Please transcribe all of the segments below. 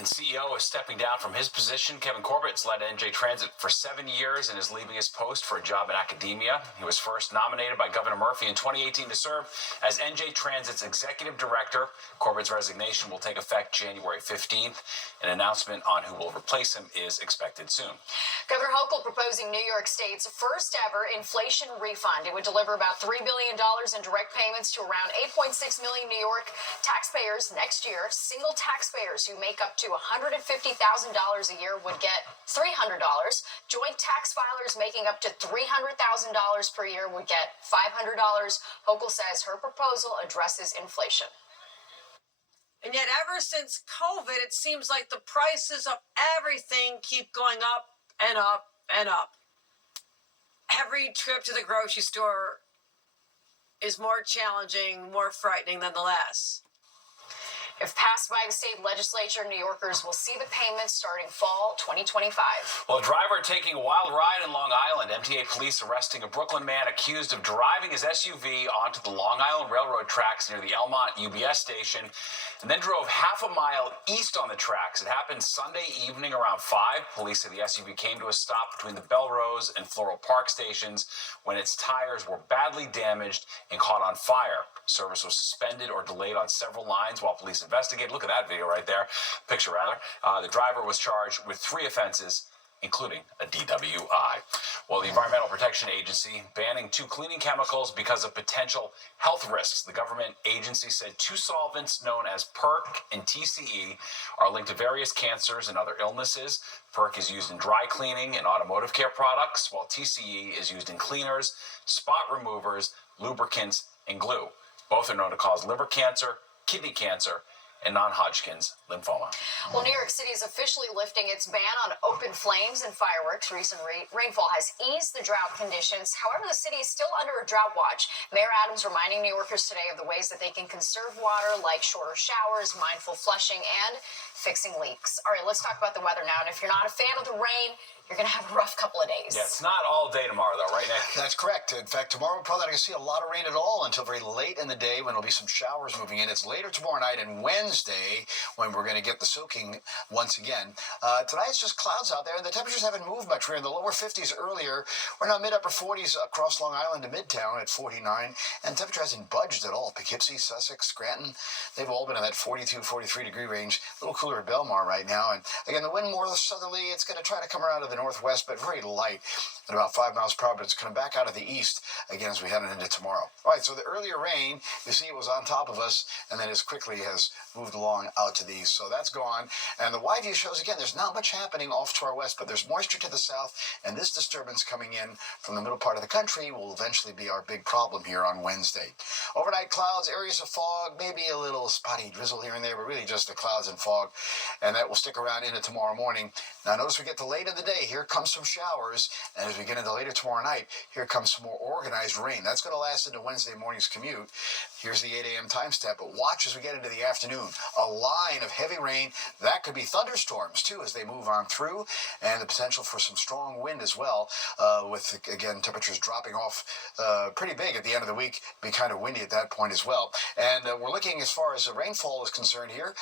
and CEO is stepping down from his position. Kevin Corbett's led NJ Transit for 7 years and is leaving his post for a job in academia. He was first nominated by Governor Murphy in 2018 to serve as NJ Transit's executive director. Corbett's resignation will take effect January 15th. An announcement on who will replace him is expected soon. Governor Hochul proposing New York State's first ever inflation refund. It would deliver about $3 billion in direct payments to around 8.6 million New York taxpayers next year. Single taxpayers who make up to $150,000 a year would get $300. Joint tax filers making up to $300,000 per year would get $500. Hochul says her proposal addresses inflation. And yet, ever since COVID, it seems like the prices of everything keep going up and up and up. Every trip to the grocery store is more challenging, more frightening than the last. If passed by the state legislature, New Yorkers will see the payments starting fall 2025. Well, a driver taking a wild ride in Long Island. MTA police arresting a Brooklyn man accused of driving his SUV onto the Long Island Railroad tracks near the Elmont UBS station and then drove half a mile east on the tracks. It happened Sunday evening around 5. Police say the SUV came to a stop between the Belrose and Floral Park stations when its tires were badly damaged and caught on fire. Service was suspended or delayed on several lines while police investigated. Look at that video right there. Picture, rather. The driver was charged with 3 offenses, including a DWI. Well, the Environmental Protection Agency banning 2 cleaning chemicals because of potential health risks. The government agency said 2 solvents known as PERC and TCE are linked to various cancers and other illnesses. PERC is used in dry cleaning and automotive care products, while TCE is used in cleaners, spot removers, lubricants, and glue. Both are known to cause liver cancer, kidney cancer, and non-Hodgkin's lymphoma. Well, New York City is officially lifting its ban on open flames and fireworks. Recent rainfall has eased the drought conditions. However, the city is still under a drought watch. Mayor Adams reminding New Yorkers today of the ways that they can conserve water, like shorter showers, mindful flushing, and fixing leaks. All right, let's talk about the weather now. And if you're not a fan of the rain, you're going to have a rough couple of days. Yeah, it's not all day tomorrow, though, right, Nick? That's correct. In fact, tomorrow we're probably not going to see a lot of rain at all until very late in the day when there'll be some showers moving in. It's later tomorrow night and Wednesday when we're going to get the soaking once again. Tonight it's just clouds out there, and the temperatures haven't moved much. We're in the lower 50s earlier. We're now mid-upper 40s across Long Island to Midtown at 49, and temperature hasn't budged at all. Poughkeepsie, Sussex, Scranton, they've all been in that 42, 43 degree range. A little cooler at Belmar right now. And again, the wind more southerly. It's going to try to come around to the northwest, but very light at about 5 miles per hour, but it's coming back out of the east again as we head into tomorrow. All right, so the earlier rain, you see it was on top of us, and then as quickly has moved along out to the east. So that's gone. And the wide view shows, again, there's not much happening off to our west, but there's moisture to the south, and this disturbance coming in from the middle part of the country will eventually be our big problem here on Wednesday. Overnight clouds, areas of fog, maybe a little spotty drizzle here and there, but really just the clouds and fog, and that will stick around into tomorrow morning. Now notice we get to late in the day, here comes some showers, and as we get into later tomorrow night, here comes some more organized rain. That's going to last into Wednesday morning's commute. Here's the 8 a.m. time step, but watch as we get into the afternoon. A line of heavy rain, that could be thunderstorms too as they move on through, and the potential for some strong wind as well, with, again, temperatures dropping off pretty big at the end of the week, be kind of windy at that point as well. And we're looking, as far as the rainfall is concerned here,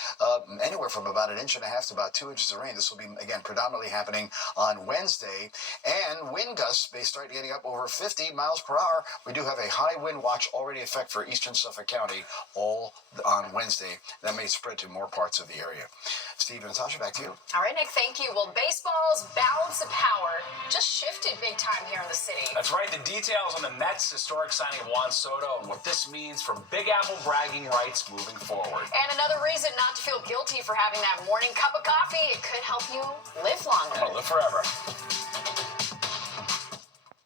anywhere from about 1.5 inches to about 2 inches of rain. This will be, again, predominantly happening on Wednesday, and wind gusts may start getting up over 50 miles per hour. We do have a high wind watch already in effect for eastern Suffolk County all on Wednesday. That may spread to more parts of the area. Steve and Natasha, back to you. All right, Nick, thank you. Well, baseball's balance of power just shifted big time here in the city. That's right. The details on the Mets' historic signing of Juan Soto and what this means for Big Apple bragging rights moving forward. And another reason not to feel guilty for having that morning cup of coffee. It could help you live longer. I'm gonna live forever.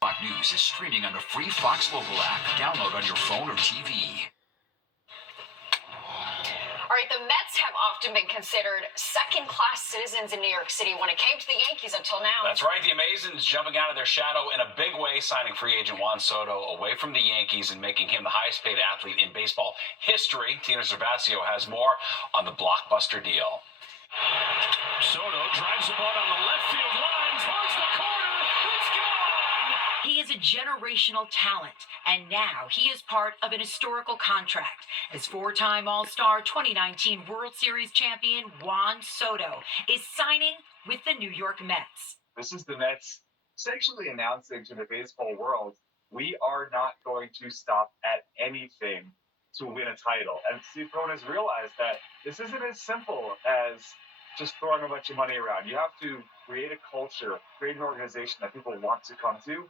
Fox News is streaming on the free Fox Local app. Download on your phone or TV. All right, the Mets have often been considered second-class citizens in New York City when it came to the Yankees until now. That's right. The Amazons jumping out of their shadow in a big way, signing free agent Juan Soto away from the Yankees and making him the highest-paid athlete in baseball history. Tina Cervasio has more on the blockbuster deal. Soto drives the ball down the left field line, towards the corner. It's gone! He is a generational talent, and now he is part of an historical contract as four-time All-Star 2019 World Series champion Juan Soto is signing with the New York Mets. This is the Mets essentially announcing to the baseball world, we are not going to stop at anything to win a title. And Steve Cohen has realized that this isn't as simple as just throwing a bunch of money around. You have to create a culture, create an organization that people want to come to.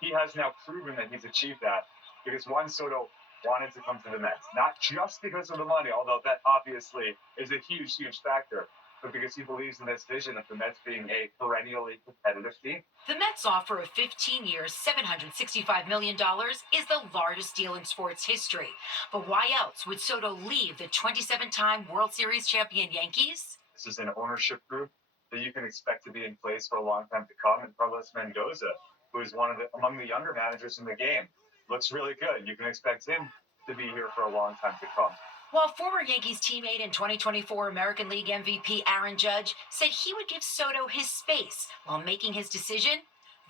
He has now proven that he's achieved that because Juan Soto wanted to come to the Mets, not just because of the money, although that obviously is a huge, huge factor, but because he believes in this vision of the Mets being a perennially competitive team. The Mets' offer of 15 years, $765 million is the largest deal in sports history. But why else would Soto leave the 27-time World Series champion Yankees? This is an ownership group that you can expect to be in place for a long time to come. And Carlos Mendoza, who is among the younger managers in the game, looks really good. You can expect him to be here for a long time to come. While former Yankees teammate and 2024 American League MVP Aaron Judge said he would give Soto his space while making his decision,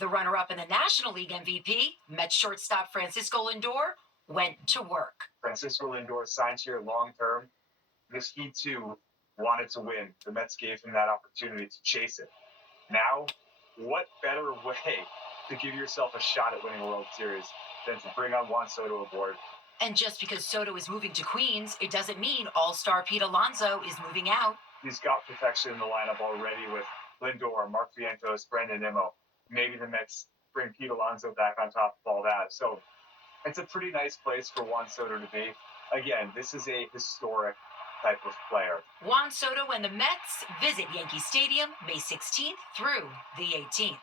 the runner-up in the National League MVP, Mets shortstop Francisco Lindor, went to work. Francisco Lindor signed here long-term because he too wanted to win. The Mets gave him that opportunity to chase it. Now, what better way to give yourself a shot at winning a World Series than to bring on Juan Soto aboard? And just because Soto is moving to Queens, it doesn't mean All-Star Pete Alonso is moving out. He's got protection in the lineup already with Lindor, Mark Vientos, Brandon Nimmo. Maybe the Mets bring Pete Alonso back on top of all that. So it's a pretty nice place for Juan Soto to be. Again, this is a historic type of player. Juan Soto and the Mets visit Yankee Stadium May 16th through the 18th.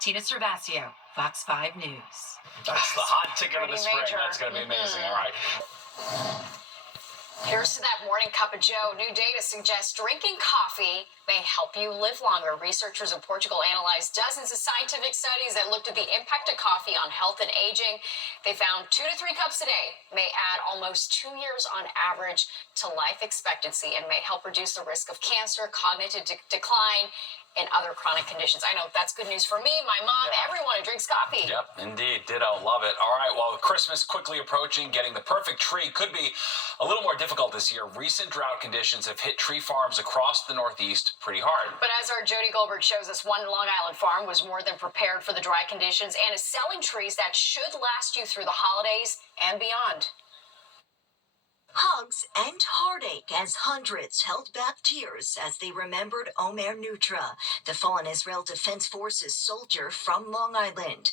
Tina Cervasio, Fox 5 News. That's the hot ticket of the spring. Major. That's going to be amazing. All right. Here's to that morning cup of joe. New data suggests drinking coffee may help you live longer. Researchers in Portugal analyzed dozens of scientific studies that looked at the impact of coffee on health and aging. They found 2 to 3 cups a day may add almost 2 years on average to life expectancy and may help reduce the risk of cancer, cognitive decline, and other chronic conditions. I know that's good news for me, my mom, everyone who drinks coffee. Yep, indeed. Ditto. Love it. All right. Well, with Christmas quickly approaching, getting the perfect tree could be a little more difficult this year. Recent drought conditions have hit tree farms across the Northeast pretty hard. But as our Jody Goldberg shows us, one Long Island farm was more than prepared for the dry conditions and is selling trees that should last you through the holidays and beyond. Hugs and heartache as hundreds held back tears as they remembered Omer Nutra, the fallen Israel Defense Forces soldier from Long Island.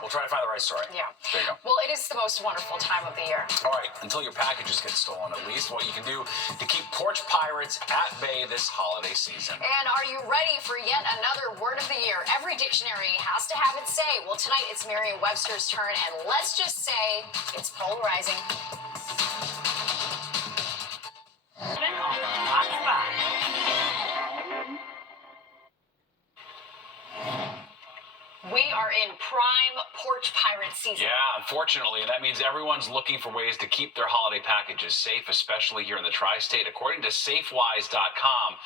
We'll try to find the right story. Yeah. There you go. Well, it is the most wonderful time of the year. All right, until your packages get stolen, at least what you can do to keep porch pirates at bay this holiday season. And are you ready for yet another word of the year? Every dictionary has to have its say. Well, tonight it's Merriam-Webster's turn, and let's just say it's polarizing. Fox 5. We are in prime porch pirate season. Yeah, unfortunately, and that means everyone's looking for ways to keep their holiday packages safe, especially here in the tri-state. According to Safewise.com,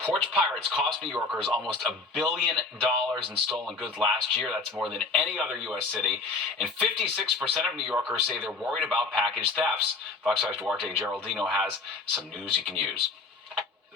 porch pirates cost New Yorkers almost $1 billion in stolen goods last year. That's more than any other U.S. city. And 56% of New Yorkers say they're worried about package thefts. Fox 5's Duarte Geraldino has some news you can use.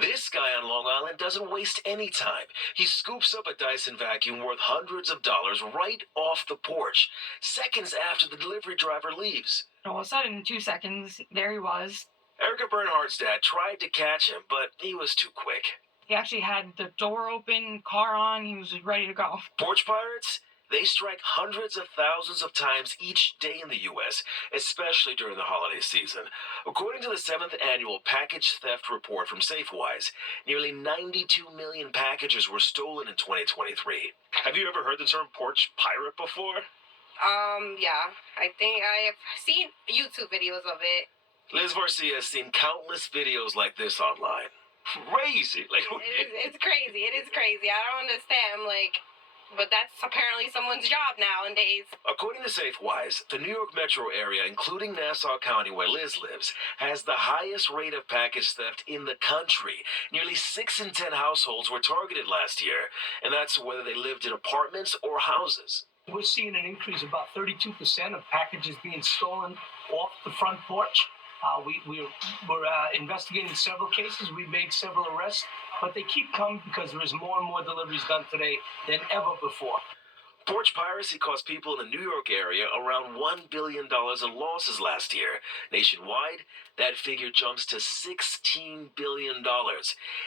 This guy on Long Island doesn't waste any time. He scoops up a Dyson vacuum worth hundreds of dollars right off the porch, seconds after the delivery driver leaves. All of a sudden, in 2 seconds, there he was. Erica Bernhardt's dad tried to catch him, but he was too quick. He actually had the door open, car on, he was ready to go. Porch pirates? They strike hundreds of thousands of times each day in the U.S., especially during the holiday season. According to the 7th annual Package Theft Report from Safewise, nearly 92 million packages were stolen in 2023. Have you ever heard the term porch pirate before? Yeah. I think I have seen YouTube videos of it. Liz Garcia has seen countless videos like this online. Crazy. It's crazy. It is crazy. I don't understand, but that's apparently someone's job nowadays. According to Safewise, the New York metro area, including Nassau County where Liz lives, has the highest rate of package theft in the country. Nearly 6 in 10 households were targeted last year, and that's whether they lived in apartments or houses. We're seeing an increase of about 32% of packages being stolen off the front porch. We're investigating several cases. We've made several arrests, but they keep coming because there is more and more deliveries done today than ever before. Porch piracy cost people in the New York area around $1 billion in losses last year. Nationwide, that figure jumps to $16 billion.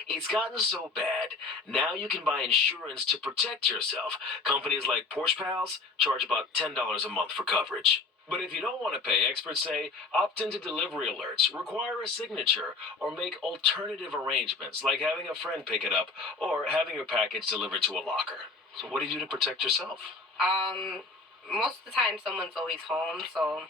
It's gotten so bad, now you can buy insurance to protect yourself. Companies like Porch Pals charge about $10 a month for coverage. But if you don't want to pay, experts say opt into delivery alerts, require a signature, or make alternative arrangements like having a friend pick it up or having your package delivered to a locker. So what do you do to protect yourself? Most of the time someone's always home, so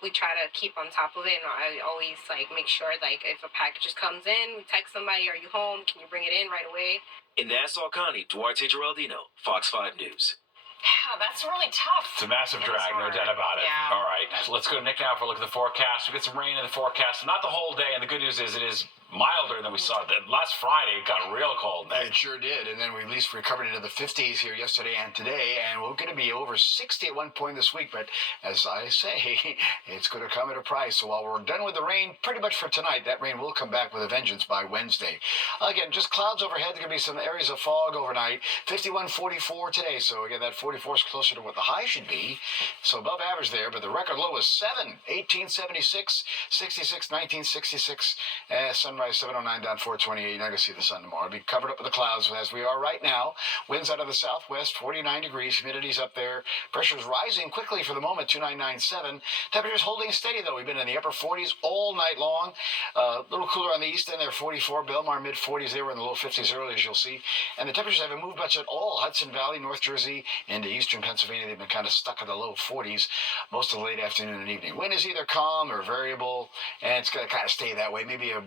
we try to keep on top of it, and I always make sure if a package just comes in, we text somebody, are you home? Can you bring it in right away? In Nassau County, Duarte Geraldino, Fox 5 News. Yeah, that's really tough. It's a massive drag, no doubt about it. Yeah. All right, let's go to Nick now for a look at the forecast. We get some rain in the forecast, not the whole day, and the good news is it is milder than we saw. Last Friday, it got real cold. It sure did, and then we at least recovered into the 50s here yesterday and today, and we're going to be over 60 at one point this week, but as I say, it's going to come at a price. So while we're done with the rain, pretty much for tonight, that rain will come back with a vengeance by Wednesday. Again, just clouds overhead. There are going to be some areas of fog overnight. 51-44 today, so again, that 44 is closer to what the high should be, so above average there, but the record low is 7, 1876, 66, 1966, sunrise 709 down 428. You're not going to see the sun tomorrow. It'll be covered up with the clouds as we are right now. Winds out of the southwest, 49 degrees. Humidity's up there. Pressure's rising quickly for the moment, 2997. Temperatures holding steady, though. We've been in the upper 40s all night long. A little cooler on the east end there, 44. Belmar, mid-40s. They were in the low 50s early, as you'll see. And the temperatures haven't moved much at all. Hudson Valley, North Jersey, into eastern Pennsylvania, they've been kind of stuck in the low 40s most of the late afternoon and evening. Wind is either calm or variable, and it's going to kind of stay that way. Maybe a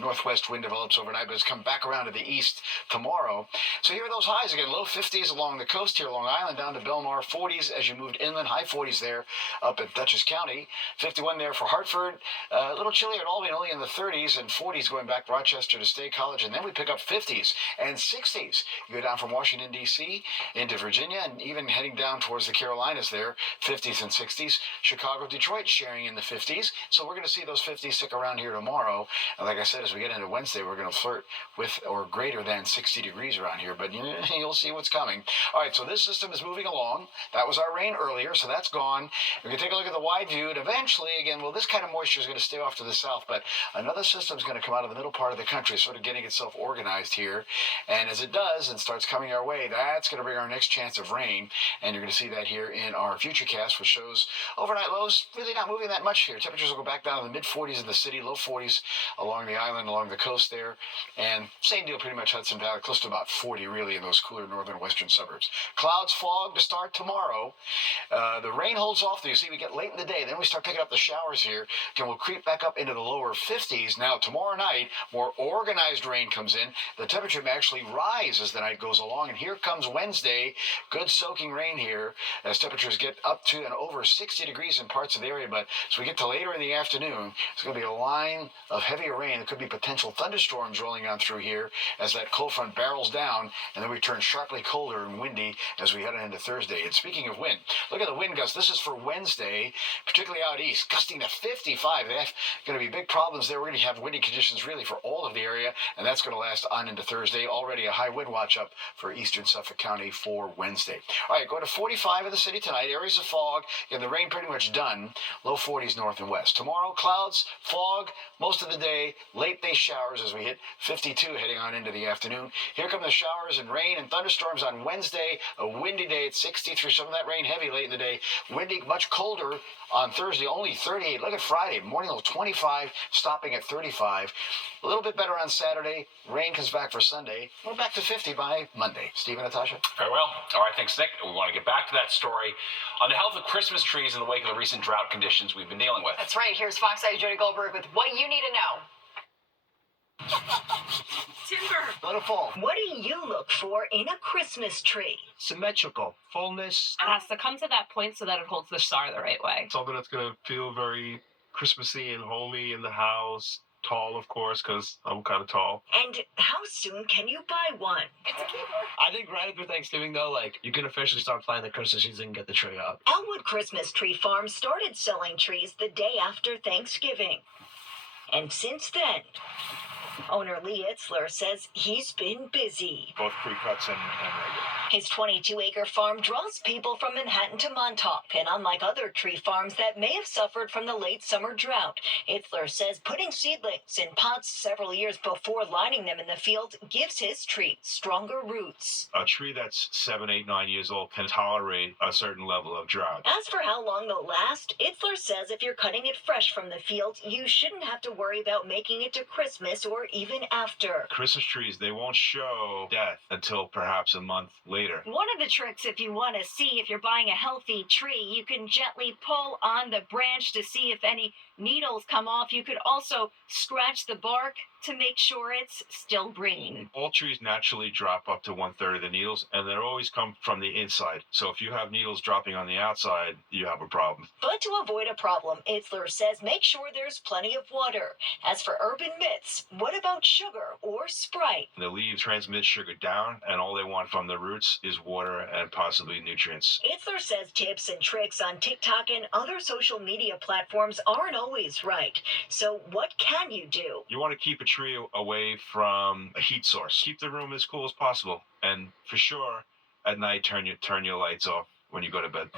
northwest wind develops overnight, but it's come back around to the east tomorrow. So here are those highs again. Low 50s along the coast here, Long Island, down to Belmar. 40s as you moved inland. High 40s there up at Dutchess County. 51 there for Hartford. A little chillier at Albany, only in the 30s, and 40s going back Rochester to State College. And then we pick up 50s and 60s. You go down from Washington, D.C. into Virginia, and even heading down towards the Carolinas there, 50s and 60s. Chicago, Detroit sharing in the 50s. So we're going to see those 50s stick around here tomorrow. And like I said, as we get into Wednesday, we're going to flirt with or greater than 60 degrees around here. But you'll see what's coming. All right, so this system is moving along. That was our rain earlier, so that's gone. We're going to take a look at the wide view. And eventually, again, well, this kind of moisture is going to stay off to the south. But another system is going to come out of the middle part of the country, sort of getting itself organized here. And as it does and starts coming our way, that's going to bring our next chance of rain. And you're going to see that here in our Futurecast, which shows overnight lows really not moving that much here. Temperatures will go back down to the mid-40s in the city, low 40s along the island, along the coast there. And same deal pretty much Hudson Valley, close to about 40 really in those cooler northern western suburbs. Clouds, fog to start tomorrow. The rain holds off, though. You see, we get late in the day. Then we start picking up the showers here. Again, we'll creep back up into the lower 50s. Now, tomorrow night, more organized rain comes in. The temperature may actually rise as the night goes along. And here comes Wednesday. Good soaking rain here as temperatures get up to and over 60 degrees in parts of the area. But as we get to later in the afternoon, it's going to be a line of heavier rain. There could be potential thunderstorms rolling on through here as that cold front barrels down. And then we turn sharply colder and windy as we head on into Thursday. And speaking of wind, look at the wind gusts. This is for Wednesday, particularly out east, gusting to 55. There's going to be big problems there. We're going to have windy conditions really for all of the area, and that's going to last on into Thursday. Already a high wind watch up for eastern Suffolk County for Wednesday. All right, go to 45 in the city tonight. Areas of fog, and the rain pretty much done. Low 40s north and west. Tomorrow, clouds, fog, most of the day. Late day showers as we hit 52 heading on into the afternoon. Here come the showers and rain and thunderstorms on Wednesday. A windy day at 60 through some of that rain heavy late in the day. Windy, much colder on Thursday, only 38. Look at Friday, morning low 25, stopping at 35. A little bit better on Saturday. Rain comes back for Sunday. We're back to 50 by Monday. Steve and Natasha? Very well. All right, thanks, Nick. We want to get back to that story on the health of Christmas trees in the wake of the recent drought conditions we've been dealing with. That's right. Here's Fox 8 Jody Goldberg with what you need to know. Timber. Let it fall. What do you look for in a Christmas tree? Symmetrical, fullness. It has to come to that point so that it holds the star the right way. Something that's going to feel very Christmassy and homey in the house. tall, of course, because I'm kind of tall. And how soon can you buy one? I think right after Thanksgiving, though, like, you can officially start planning the Christmas season and get the tree up. Elwood Christmas Tree Farm started selling trees the day after Thanksgiving. And since then, owner Lee Itzler says he's been busy. Both pre-cuts and regular. His 22-acre farm draws people from Manhattan to Montauk, and unlike other tree farms that may have suffered from the late summer drought, Itzler says putting seedlings in pots several years before lining them in the field gives his tree stronger roots. A tree that's 7, 8, 9 years old can tolerate a certain level of drought. As for how long they'll last, Itzler says if you're cutting it fresh from the field, you shouldn't have to worry about making it to Christmas or even after. Christmas trees, they won't show death until perhaps a month later. One of the tricks, if you want to see if you're buying a healthy tree, you can gently pull on the branch to see if any needles come off. You could also scratch the bark to make sure it's still green. All trees naturally drop up to 1/3 of the needles, and they always come from the inside. So if you have needles dropping on the outside, you have a problem. But to avoid a problem, Itzler says make sure there's plenty of water. As for urban myths, what about sugar or Sprite? The leaves transmit sugar down, and all they want from the roots is water and possibly nutrients. Itzler says tips and tricks on TikTok and other social media platforms aren't always right. So what can you do? You want to keep a tree away from a heat source. Keep the room as cool as possible. And for sure, at night, turn your lights off when you go to bed.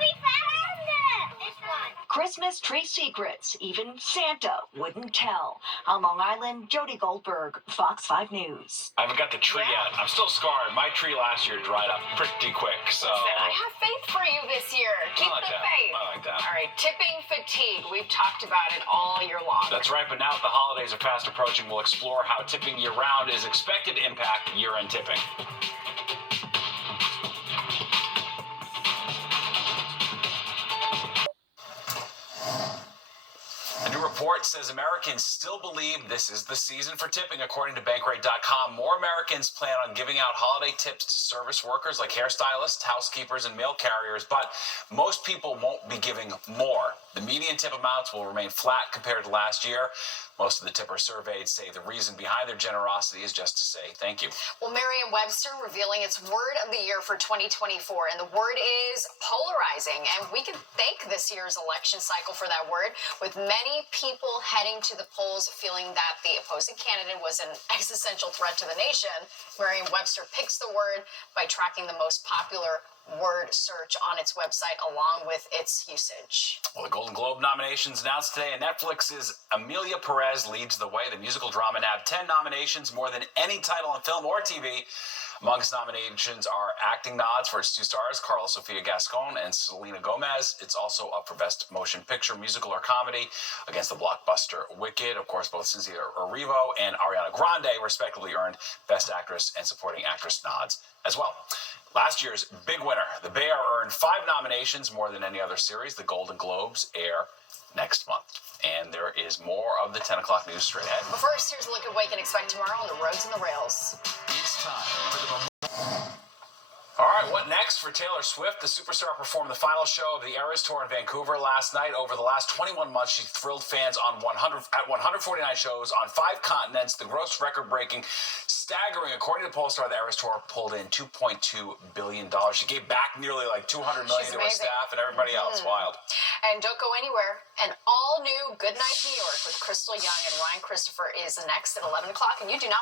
Christmas tree secrets even Santa wouldn't tell. On Long Island, Jody Goldberg, Fox 5 News. I haven't got the tree yet. I'm still scarred. My tree last year dried up pretty quick, so... Listen, I have faith for you this year. Keep the faith. I like that. All right, tipping fatigue. We've talked about it all year long. That's right, but now that the holidays are fast approaching, we'll explore how tipping year-round is expected to impact year-end tipping. A new report says Americans still believe this is the season for tipping. According to Bankrate.com, more Americans plan on giving out holiday tips to service workers like hairstylists, housekeepers, and mail carriers, but most people won't be giving more. The median tip amounts will remain flat compared to last year. Most of the tippers surveyed say the reason behind their generosity is just to say thank you. Well, Merriam-Webster revealing its word of the year for 2024, and the word is polarizing. And we can thank this year's election cycle for that word, with many people heading to the polls feeling that the opposing candidate was an existential threat to the nation. Merriam-Webster picks the word by tracking the most popular word search on its website along with its usage. Well, the Golden Globe nominations announced today, and Netflix's Amelia Perez leads the way. The musical drama nabbed 10 nominations, more than any title on film or TV. Amongst nominations are acting nods for its two stars, Carla Sofia Gascon and Selena Gomez. It's also up for Best Motion Picture, Musical, or Comedy against the blockbuster Wicked. Of course, both Cynthia Erivo and Ariana Grande respectively earned Best Actress and Supporting Actress nods as well. Last year's big winner, The Bear, earned 5 nominations, more than any other series. The Golden Globes air next month. And there is more of the 10 o'clock news straight ahead. But first, here's a look at what you can expect tomorrow on the roads and the rails. It's time for the... All right, what next for Taylor Swift? The superstar performed the final show of the Eras Tour in Vancouver last night. Over the last 21 months, she thrilled fans at 149 shows on 5 continents. The gross record-breaking, staggering, according to Polestar, the Eras Tour pulled in $2.2 billion. She gave back nearly like $200 million to her staff and everybody else. Wild. And don't go anywhere. An all-new Good Night New York with Crystal Young and Ryan Christopher is next at 11 o'clock, and you do not